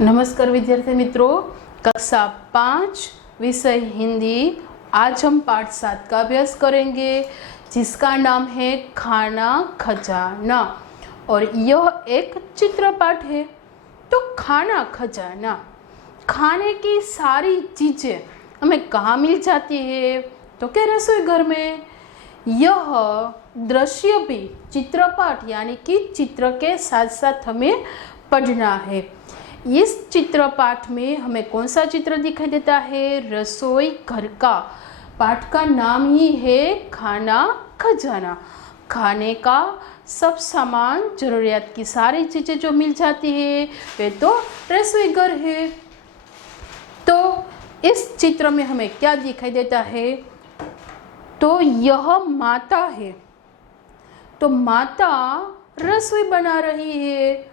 नमस्कार विद्यार्थी मित्रों, कक्षा 5 विषय हिंदी। आज हम पाठ 7 का अभ्यास करेंगे जिसका नाम है खाना खजाना। और यह एक चित्र पाठ है। तो खाना खजाना, खाने की सारी चीज़ें हमें कहाँ मिल जाती है? तो क्या रसोई घर में। यह दृश्य भी चित्रपाठ यानी कि चित्र के साथ साथ हमें पढ़ना है। इस चित्रपाठ में हमें कौन सा चित्र दिखाई देता है? रसोई घर का। पाठ का नाम ही है खाना खजाना। खाने का सब सामान, जरूरियात की सारी चीज़ें जो मिल जाती है वे तो रसोई घर है। तो इस चित्र में हमें क्या दिखाई देता है? तो यह माता है। तो माता रसोई बना रही है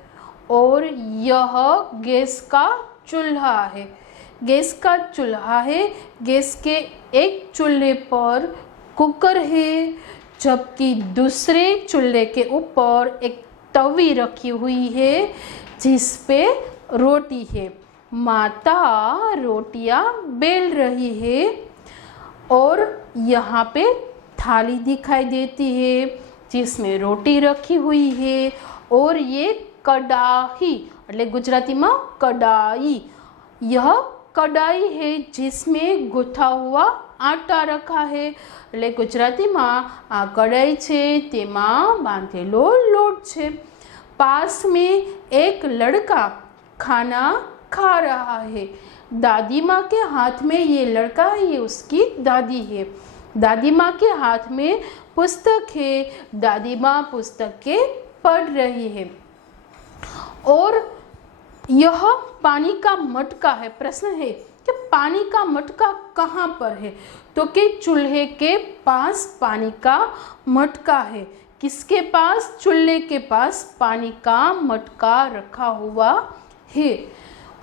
और यह गैस का चूल्हा है। गैस का चूल्हा है। गैस के एक चूल्हे पर कुकर है, जबकि दूसरे चूल्हे के ऊपर एक तवी रखी हुई है जिस पे रोटी है। माता रोटियां बेल रही है और यहाँ पे थाली दिखाई देती है जिसमें रोटी रखी हुई है। और ये कढ़ाई, એટલે ગુજરાતીમાં કડાઈ, यह कढ़ाई है जिसमें गुथा हुआ आटा रखा है। એટલે ગુજરાતીમાં આ કઢાઈ છે તેમાં બાંધેલો લોટ છે। पास में एक लड़का खाना खा रहा है। दादी माँ के हाथ में ये लड़का है, ये उसकी दादी है। दादी माँ के हाथ में पुस्तक है। दादी माँ पुस्तक के पढ़ रही है। और यह पानी का मटका है। प्रश्न है कि पानी का मटका कहाँ पर है? तो कि चूल्हे के पास पानी का मटका है। किसके पास? चूल्हे के पास पानी का मटका रखा हुआ है।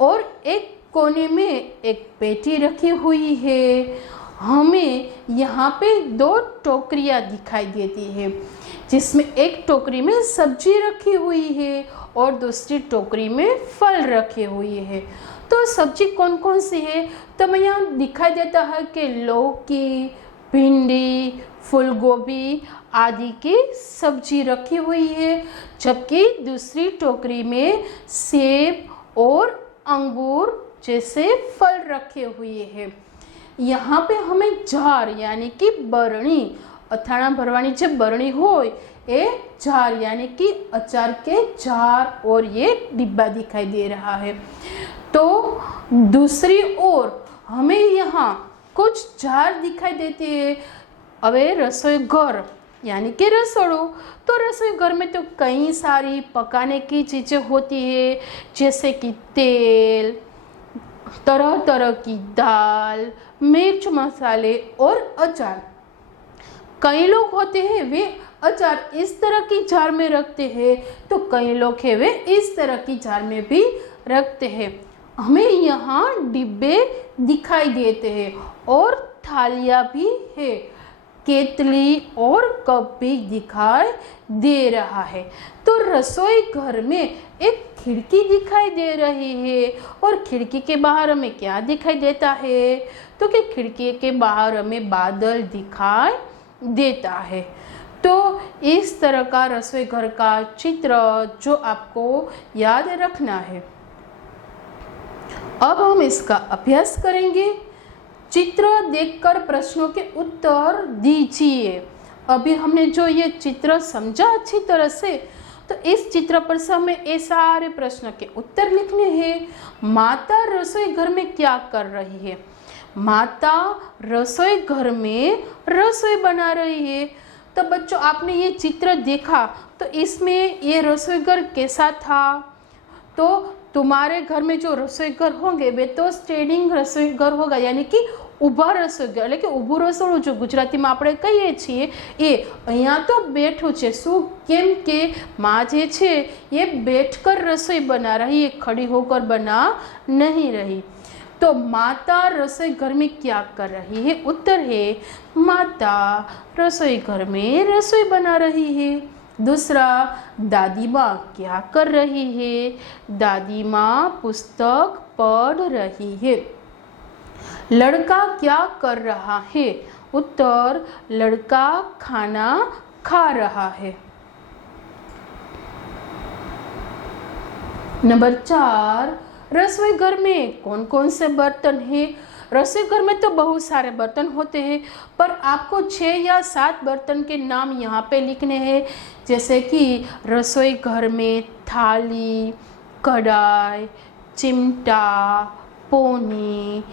और एक कोने में एक पेटी रखी हुई है। हमें यहाँ पे 2 टोकरियाँ दिखाई देती है जिसमें एक टोकरी में सब्जी रखी हुई है और दूसरी टोकरी में फल रखे हुए हैं। तो सब्जी कौन कौन सी है? तो मैं यहाँ दिखाई देता है कि लौकी, भिंडी, फूलगोभी आदि की सब्जी रखी हुई है, जबकि दूसरी टोकरी में सेब और अंगूर जैसे फल रखे हुए हैं। यहाँ पे हमें जार यानी कि बरणी, અથાણા ભરવાની જે બરણી હોય એ जार यानी कि अचार के जार और ये डिब्बा दिखाई दे रहा है। तो दूसरी ओर हमें यहाँ कुछ जार दिखाई देते हैं। अबे रसोई घर यानी कि रसोड़ू। तो रसोई घर में तो कई सारी पकाने की चीज़ें होती है, जैसे कि तेल, तरह तरह की दाल, मिर्च मसाले और अचार। कई लोग होते हैं वे अचार इस तरह की जार में रखते हैं, तो कई लोग हैं वे इस तरह की जार में भी रखते हैं। हमें यहाँ डिब्बे दिखाई देते हैं और थालियाँ भी है। केतली और कप भी दिखाई दे रहा है। तो रसोई घर में एक खिड़की दिखाई दे रही है और खिड़की के बाहर हमें क्या दिखाई देता है? तो कि खिड़की के बाहर हमें बादल दिखाई देता है। तो इस तरह का रसोई घर का चित्र जो आपको याद रखना है। अब हम इसका अभ्यास करेंगे। चित्र देखकर प्रश्नों के उत्तर दीजिए। अभी हमने जो ये चित्र समझा अच्छी तरह से, तो इस चित्र पर से हमें ये सारे प्रश्न के उत्तर लिखने हैं। माता रसोई घर में क्या कर रही है? माता रसोई घर में रसोई बना रही है। तो बच्चों, आपने ये चित्र देखा तो इसमें ये रसोई घर कैसा था? तो तुम्हारे घर में जो रसोई घर होंगे वे तो स्टेडिंग रसोई घर होगा, यानी कि ઊભા રસોઈ ઘર, એટલે કે ઊભું રસોડું જો ગુજરાતીમાં આપણે કહીએ છીએ એ અહીંયા તો બેઠું છે। શું? કેમ કે માँ જે છે ये बैठकर रसोई बना रही है, खड़ी होकर बना नहीं रही। तो माता रसोई घर में क्या कर रही है? उत्तर है माता रसोई घर में रसोई बना रही है। दूसरा, दादी माँ क्या कर रही है? दादी माँ पुस्तक पढ़ रही है। लड़का क्या कर रहा है? उत्तर, लड़का खाना खा रहा है। नंबर 4, रसोई घर में कौन कौन से बर्तन हैं? रसोई घर में तो बहुत सारे बर्तन होते हैं, पर आपको 6 या 7 बर्तन के नाम यहाँ पे लिखने हैं। जैसे कि रसोई घर में थाली, कढ़ाई, चिमटा, पोनी,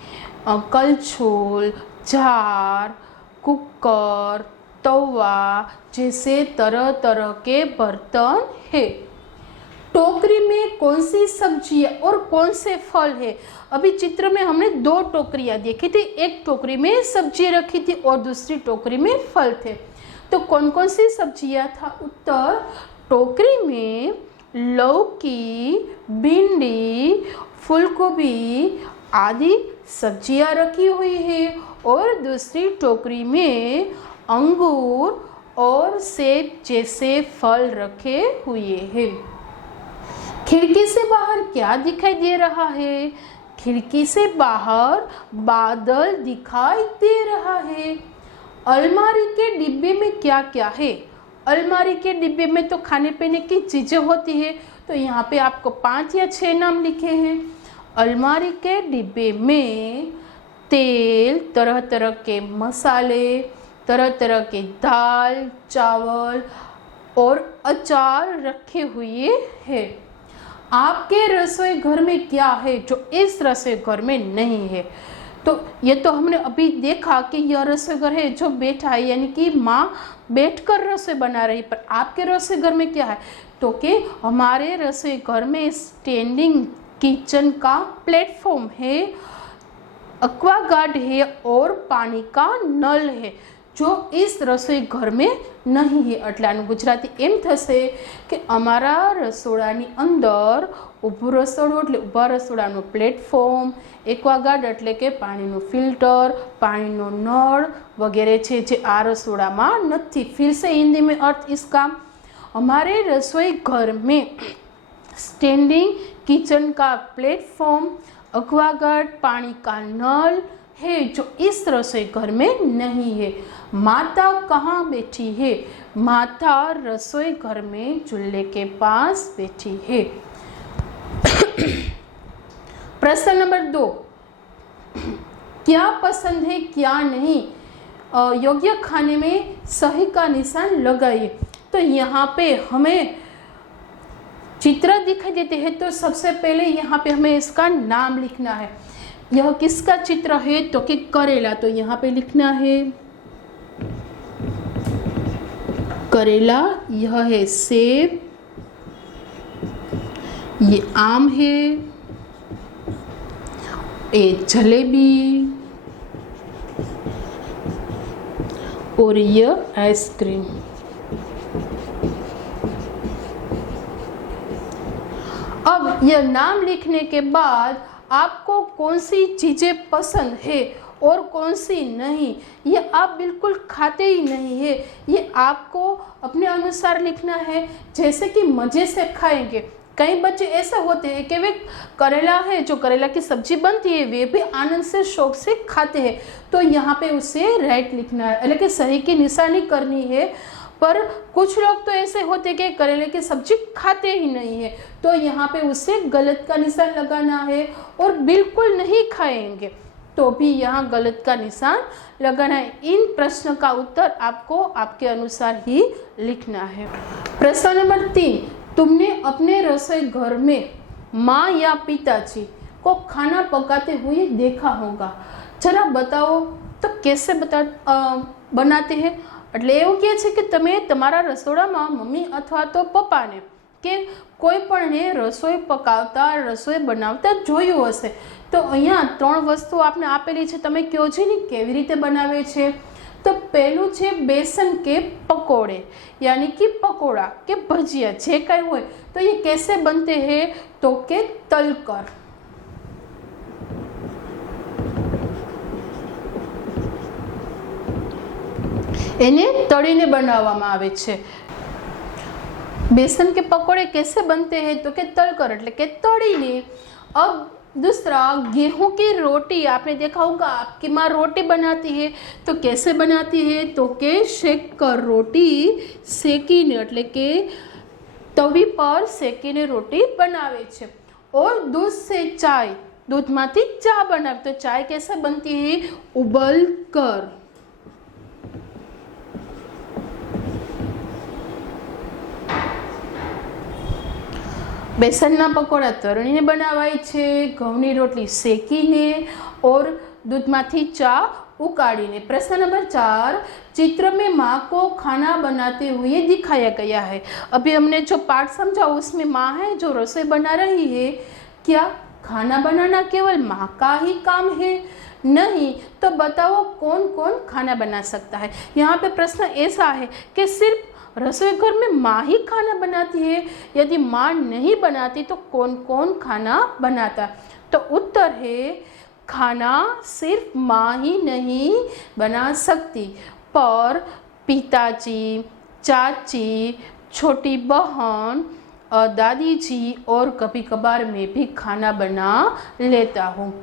कलछुल, जार, कुकर, तवा जैसे तरह तरह के बर्तन है। टोकरी में कौन सी सब्जियां और कौन से फल है? अभी चित्र में हमने 2 टोकरियां देखी थी, एक टोकरी में सब्जियां रखी थी और दूसरी टोकरी में फल थे। तो कौन कौन सी सब्जियां था? उत्तर, टोकरी में लौकी, भिंडी, फूलगोभी आदि सब्जियां रखी हुई है और दूसरी टोकरी में अंगूर और सेब जैसे फल रखे हुए हैं। खिड़की से बाहर क्या दिखाई दे रहा है? खिड़की से बाहर बादल दिखाई दे रहा है। अलमारी के डिब्बे में क्या क्या है? अलमारी के डिब्बे में तो खाने पीने की चीजें होती है, तो यहाँ पे आपको 5 या 6 नाम लिखे हैं। अलमारी के डिब्बे में तेल, तरह तरह के मसाले, तरह तरह के दाल, चावल और अचार रखे हुए हैं। आपके रसोई घर में क्या है जो इस रसोई घर में नहीं है? तो ये तो हमने अभी देखा कि यह रसोई घर है जो बैठा है, यानी कि माँ बैठकर रसोई बना रही। पर आपके रसोई घर में क्या है? तो कि हमारे रसोई घर में स्टैंडिंग किचन का प्लेटफॉर्म है, एक्वागार्ड है और पानी का नल है, जो इस रसोई घर में नहीं है। એટલાનું ગુજરાતી એમ થશે કે અમારા રસોડાની અંદર ઊભું રસોડું એટલે ઊભા રસોડાનું પ્લેટફોર્મ, એક્વાગાર્ડ એટલે કે પાણીનું ફિલ્ટર, પાણીનો નળ વગેરે છે જે આ રસોડામાં નથી। फिर से हिंदी में अर्थ इसका, हमारे रसोई घर में स्टैंडिंग किचन का प्लेटफॉर्म, एक्वागार्ड, पानी का नल है जो इस रसोई घर में नहीं है। माता कहाँ बैठी है? माता रसोई घर में चूल्हे के पास बैठी है। प्रश्न नंबर 2, क्या पसंद है क्या नहीं? योग्य खाने में सही का निशान लगाइए। तो यहाँ पे हमें चित्र दिखाई देते हैं, तो सबसे पहले यहाँ पे हमें इसका नाम लिखना है। यह किसका चित्र है? तो कि करेला, तो यहाँ पे लिखना है करेला। यह है सेब, ये आम है, ये जलेबी और यह आइसक्रीम। अब यह नाम लिखने के बाद आपको कौन सी चीज़ें पसंद है और कौन सी नहीं, ये आप बिल्कुल खाते ही नहीं है, ये आपको अपने अनुसार लिखना है, जैसे कि मज़े से खाएंगे। कई बच्चे ऐसे होते हैं कि वे करेला है, जो करेला की सब्जी बनती है, वे भी आनंद से शौक से खाते हैं, तो यहाँ पे उसे राइट लिखना है, यानी कि सही की निशानी करनी है। पर कुछ लोग तो ऐसे होते हैं कि करेले की सब्जी खाते ही नहीं है, तो यहाँ पे उसे गलत का निशान लगाना है, और बिल्कुल नहीं खाएंगे तो भी यहाँ गलत का निशान लगाना है। इन प्रश्न का उत्तर आपको आपके अनुसार ही लिखना है। प्रश्न नंबर 3, तुमने अपने रसोई घर में माँ या पिताजी को खाना पकाते हुए देखा होगा, जरा बताओ तो कैसे बनाते हैं? એટલે એવું કહે છે કે તમે તમારા રસોડામાં મમ્મી અથવા તો પપ્પાને કે કોઈ પણને રસોઈ પકાવતા, રસોઈ બનાવતા જોયું હશે। તો અહીંયા 3 વસ્તુ આપને આપેલી છે, તમે કહો છો ને કેવી રીતે બનાવે છે। તો પહેલું છે બેસન કે પકોड़े, यानी कि पकोड़ा के भजिया जे कहीं हो, तो ये कैसे बनते हैं? तो के तलकर, એને તળીને બનાવવામાં આવે છે। बेसन के पकोड़े कैसे बनते हैं तो के तलकर એટલે કે તળીને। अब दूसरा, गेहूं की रोटी आपने देखा होगा आपकी माँ रोटी बनाती है तो कैसे बनाती है तो के शेक कर रोटी सेकीने એટલે કે तवी पर सेकीने रोटी बनावे छे। और दूध से चाय, दूधमांथी चा बनावे तो चाय कैसे बनती है उबल कर। बेसनना पकोड़ा तळीने बनावाय छे, घऊनी रोटली सेकीने और दूधमांथी चा उकाळीने। प्रश्न नंबर 4, चित्र में माँ को खाना बनाते हुए दिखाया गया है। अभी हमने जो पाठ समझा उसमें माँ है जो रसोई बना रही है। क्या खाना बनाना केवल माँ का ही काम है? नहीं। तो बताओ कौन कौन खाना बना सकता है। यहाँ पे प्रश्न ऐसा है कि सिर्फ रसोई घर में माँ ही खाना बनाती है, यदि माँ नहीं बनाती तो कौन कौन खाना बनाता? तो उत्तर है खाना सिर्फ माँ ही नहीं बना सकती, पर पिताजी, चाची, छोटी बहन, दादी जी और कभी कभार मैं भी खाना बना लेता हूँ।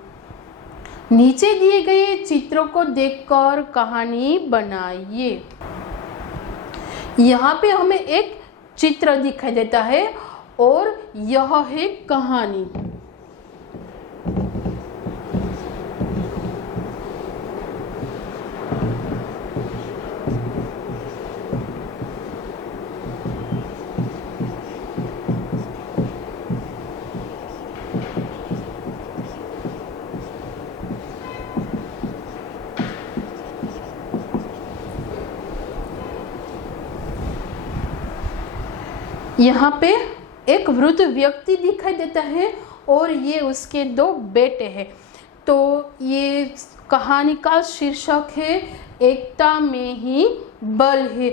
नीचे दिए गए चित्रों को देखकर कहानी बनाइए। यहाँ पे हमें एक चित्र दिखाई देता है और यह है कहानी। यहाँ पे एक वृद्ध व्यक्ति दिखाई देता है और ये उसके 2 बेटे हैं। तो ये कहानी का शीर्षक है एकता में ही बल है।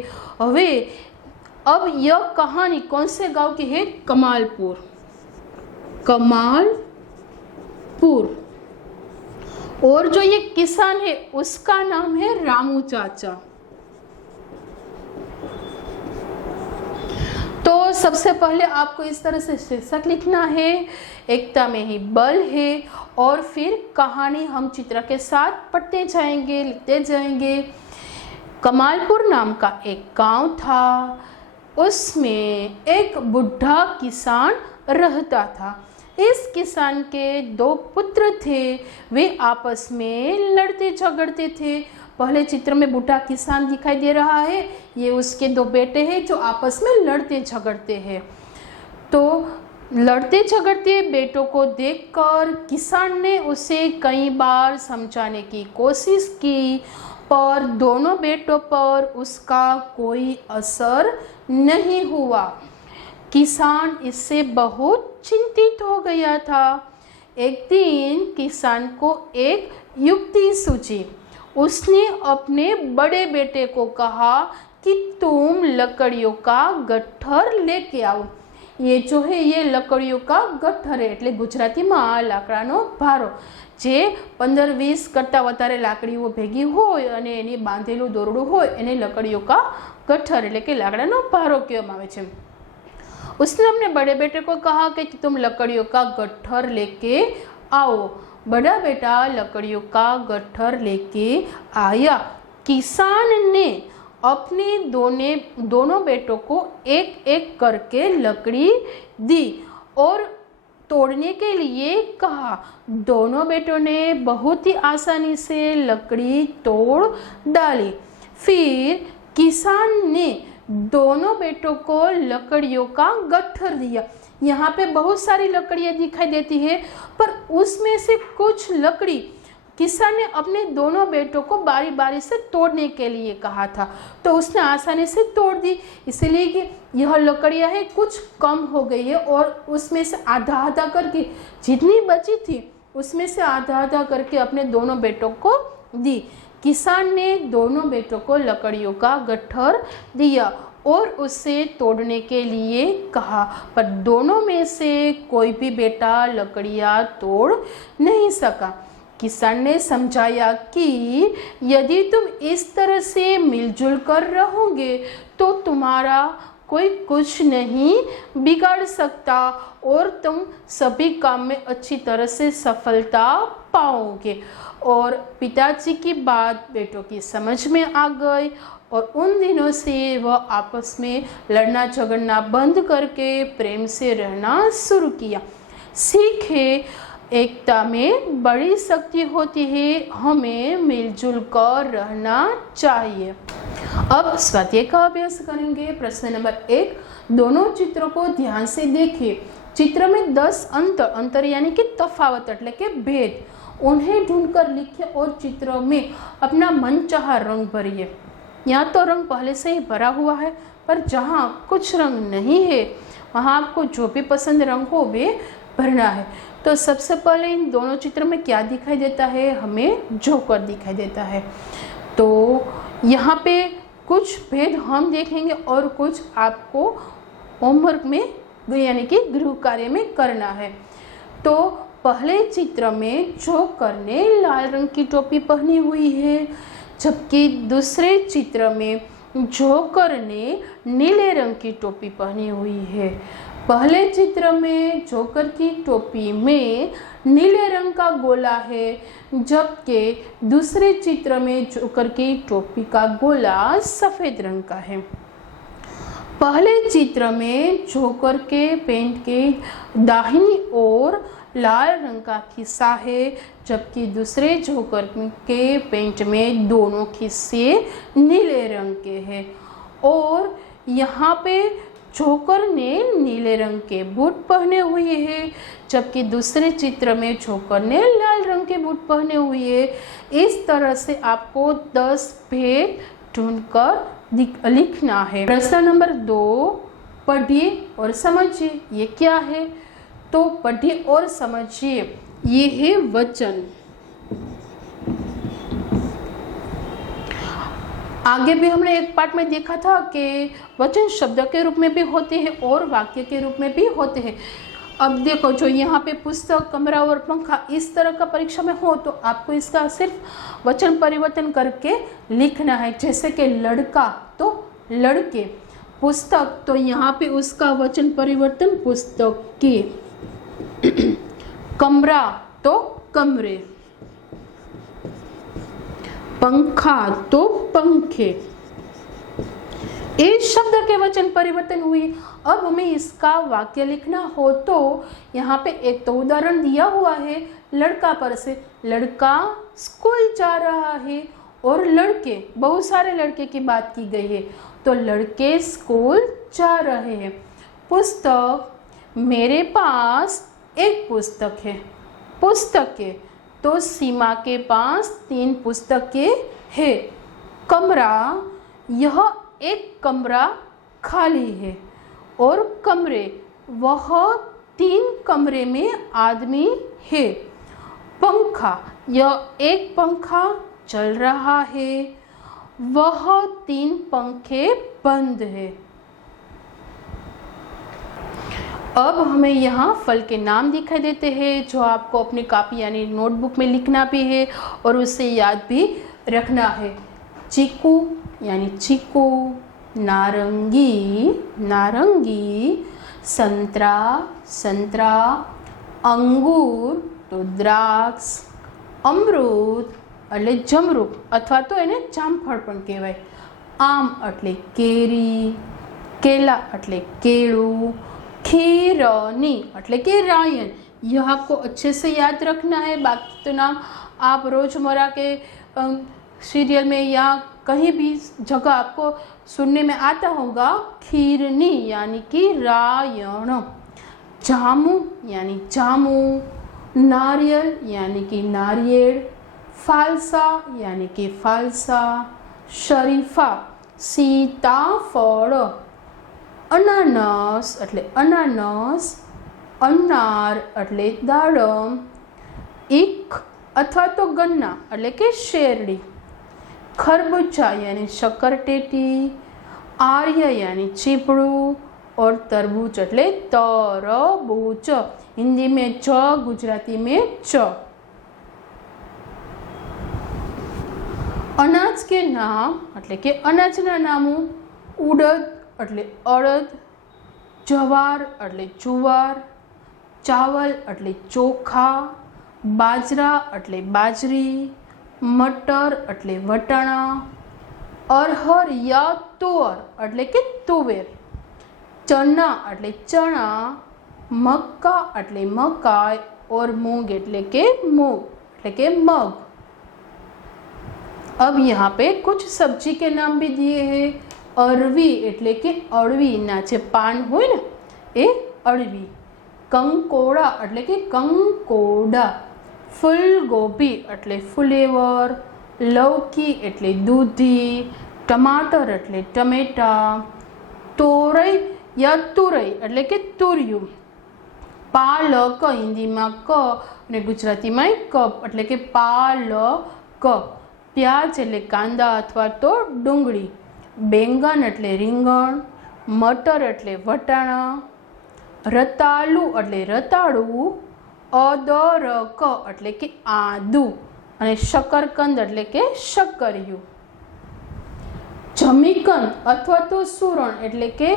अब यह कहानी कौन से गांव की है? कमालपुर। कमालपुर। और जो ये किसान है उसका नाम है रामू चाचा। तो सबसे पहले आपको इस तरह से शीर्षक लिखना है, एकता में ही बल है, और फिर कहानी हम चित्र के साथ पढ़ते जाएंगे, लिखते जाएंगे। कमालपुर नाम का एक गांव था, उसमें एक बुढ़ा किसान रहता था। इस किसान के 2 पुत्र थे, वे आपस में लड़ते झगड़ते थे। पहले चित्र में बूढ़ा किसान दिखाई दे रहा है, ये उसके 2 बेटे हैं जो आपस में लड़ते झगड़ते हैं। तो लड़ते झगड़ते बेटों को देखकर किसान ने उसे कई बार समझाने की कोशिश की, पर दोनों बेटों पर उसका कोई असर नहीं हुआ। किसान इससे बहुत चिंतित हो गया था। एक दिन किसान को एक युक्ति सूझी। उसने अपने बड़े बेटे को कहा कि तुम लकड़ियों का गट्ठर लेके आओ। ये जो है ये लकड़ियों का गट्ठर है એટલે ગુજરાતીમાં લાકડાનો ભારો, જે 15-20 કરતાં વધારે લાકડીઓ ભેગી હોય અને એની બાંધેલું દોરડું હોય એને લકડીઓ કા ગઠ્ઠર એટલે કે લાકડાનો ભારો કહેવામાં આવે છે। उसने अपने बड़े बेटे को कहा कि तुम लकड़ियों का गट्ठर लेके आओ। बड़ा बेटा लकड़ियों का गट्ठर लेके आया। किसान ने अपने दोनों बेटों को एक एक करके लकड़ी दी और तोड़ने के लिए कहा। दोनों बेटों ने बहुत ही आसानी से लकड़ी तोड़ डाली। फिर किसान ने दोनों बेटों को लकड़ियों का गट्ठर दिया। यहाँ पे बहुत सारी लकड़ियाँ दिखाई देती है, पर उसमें से कुछ लकड़ी किसान ने अपने दोनों बेटों को बारी बारी से तोड़ने के लिए कहा था, तो उसने आसानी से तोड़ दी। इसलिए कि यह लकड़ियाँ है कुछ कम हो गई है और उसमें से आधा आधा करके जितनी बची थी उसमें से आधा आधा करके अपने दोनों बेटों को दी। किसान ने दोनों बेटों को लकड़ियों का गट्ठर दिया और उसे तोड़ने के लिए कहा, पर दोनों में से कोई भी बेटा लकड़ियाँ तोड़ नहीं सका। किसान ने समझाया कि यदि तुम इस तरह से मिलजुल कर रहोगे तो तुम्हारा कोई कुछ नहीं बिगाड़ सकता और तुम सभी काम में अच्छी तरह से सफलता पाओगे। और पिताजी की बात बेटों की समझ में आ गई और उन दिनों से वह आपस में लड़ना झगड़ना बंद करके प्रेम से रहना शुरू किया। सीखे, एकता में बड़ी शक्ति होती है, हमें मिलजुल कर रहना चाहिए। अब स्वाध्याय का अभ्यास करेंगे। प्रश्न नंबर 1, दोनों चित्रों को ध्यान से देखिए। चित्र में 10 अंतर यानी कि तफावत એટલે કે भेद, उन्हें ढूंढकर लिखिए और चित्रों में अपना मनचाहा रंग भरिए। यहाँ तो रंग पहले से ही भरा हुआ है, पर जहाँ कुछ रंग नहीं है वहाँ आपको जो भी पसंद रंग हो वे भरना है। तो सबसे पहले इन दोनों चित्रों में क्या दिखाई देता है? हमें जोकर दिखाई देता है। तो यहाँ पे कुछ भेद हम देखेंगे और कुछ आपको होमवर्क में यानी कि गृह कार्य में करना है। तो पहले चित्र में जोकर ने लाल रंग की टोपी पहनी हुई है, जबकि दूसरे चित्र में जोकर ने नीले रंग की टोपी पहनी हुई है। पहले चित्र में जोकर की टोपी में नीले रंग का गोला है, जबकि दूसरे चित्र में जोकर की टोपी का गोला सफ़ेद रंग का है। पहले चित्र में जोकर के पेंट के दाहिनी ओर लाल रंग का खिस्सा है, जबकि दूसरे जोकर के पेंट में दोनों खिस्से नीले रंग के हैं। और यहाँ पे जोकर ने नीले रंग के बूट पहने हुए हैं, जबकि दूसरे चित्र में जोकर ने लाल रंग के बूट पहने हुए हैं। इस तरह से आपको 10 भेद ढूंढकर लिखना है। प्रश्न नंबर 2, पढ़िए और समझिए। ये क्या है? तो पढ़िए और समझिए। ये है वचन। आगे भी हमने एक पार्ट में देखा था कि वचन शब्द के रूप में भी होते हैं और वाक्य के रूप में भी होते हैं। अब देखो, जो यहाँ पे पुस्तक, कमरा और पंखा इस तरह का परीक्षा में हो तो आपको इसका सिर्फ वचन परिवर्तन करके लिखना है। जैसे कि लड़का तो लड़के, पुस्तक तो यहाँ पे उसका वचन परिवर्तन पुस्तक के, कमरा तो कमरे, पंखा तो पंखे। इस शब्द के वचन परिवर्तन हुई। अब हमें इसका वाक्य लिखना हो तो यहाँ पे एक तो उदाहरण दिया हुआ है लड़का पर से। लड़का स्कूल जा रहा है और लड़के, बहुत सारे लड़के की बात की गई है, तो लड़के स्कूल जा रहे हैं। पुस्तक, मेरे पास एक पुस्तक है। पुस्तकें, तो सीमा के पास 3 पुस्तकें हैं। कमरा, यह एक कमरा खाली है। और कमरे, वह 3 कमरे में आदमी है। पंखा, यह एक पंखा चल रहा है, वह 3 पंखे बंद है। अब हमें यहाँ फल के नाम दिखाई देते हैं जो आपको अपनी कॉपी यानी नोटबुक में लिखना भी है और उससे याद भी रखना है। चीकू यानी चीकू, नारंगी नारंगी, संतरा संतरा, अंगूर तो द्राक्ष, अमरूद એટલે જમરૂક અથવા તો એને જામફળ પણ કહેવાય। આમ એટલે કેરી, કેલા એટલે કેળું, खीरनी એટલે કે रायन। यह आपको अच्छे से याद रखना है। बाकी तो नाम आप रोजमर्रा के सीरियल में या कहीं भी जगह आपको सुनने में आता होगा। खीरनी यानी कि रायण, जामू यानी जामू, नारियल यानी कि नारियल, फालसा यानी कि फालसा, शरीफा सीताफળ, अनानस એટલે अनानस, अनार એટલે દાડમ, ईख अथवा तो गन्ना એટલે કે શેરડી, खरबूजा यानी शक्करटेटी, आर्य यानी चीपड़ू और तरबूज એટલે तरबूज। हिंदी में च, गुजराती में च। अनाज के नाम એટલે કે अनाजना नामों उड़द, એટલે અડદ, જવાર એટલે જુવાર, ચાવલ એટલે ચોખા, બાજરા એટલે બાજરી, મટર એટલે વટાણા, અરહર યા તુઅર એટલે કે તુવેર, ચના એટલે ચણા, મક્કા એટલે મકાઈ और मूंग એટલે કે मूंग એટલે કે मग। अब यहाँ पे कुछ सब्जी के नाम भी दिए हैं। अरवी એટલે કે અળવીના જે પાન હોય ને એ અળવી, કંકોડા એટલે કે કંકોડા, ફૂલગોભી એટલે ફુલેવર, લૌકી એટલે દૂધી, ટમાટર એટલે ટમેટા, તોરઈ યા તુરઈ એટલે કે તુરિયું, પાલક હિન્દીમાં ક અને ગુજરાતીમાં કપ એટલે કે પાલક, પ્યાજ એટલે કાંદા અથવા તો ડુંગળી, બેંગન એટલે રીંગણ, મટર એટલે વટાણા, રતાલુ એટલે રતાળું, અદરક એટલે કે આદુ અને શકરકંદ એટલે કે શક્કરિયું। જમીકંદ અથવા તો સુરણ એટલે કે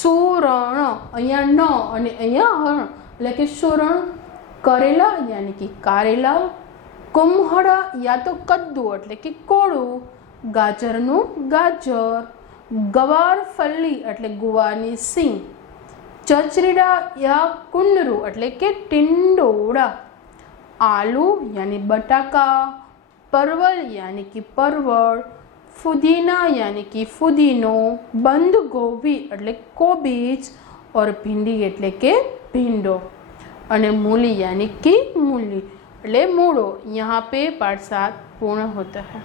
સુરણ, અહીંયા ન અને અહીંયા હરણ એટલે કે સુરણ, કરેલા યાની કે કારેલા, કુમ્હળ યા તો કદ્દુ એટલે કે કોળું, ગાજરનું ગાજર, ગવાર ફલ્લી એટલે ગુવારની સિંગ, ચચરીડા યા કુંડરું એટલે કે ટિંડોળા, આલુ યાની બટાકા, પરવલ યાની કે પરવળ, ફુદીના યાની કે ફુદીનો, બંધ ગોભી એટલે કોબીજ और भिंडी એટલે કે ભીંડો અને मूली यानी कि मूली એટલે मूलो। यहाँ पे पाठ 7 पूर्ण होता है।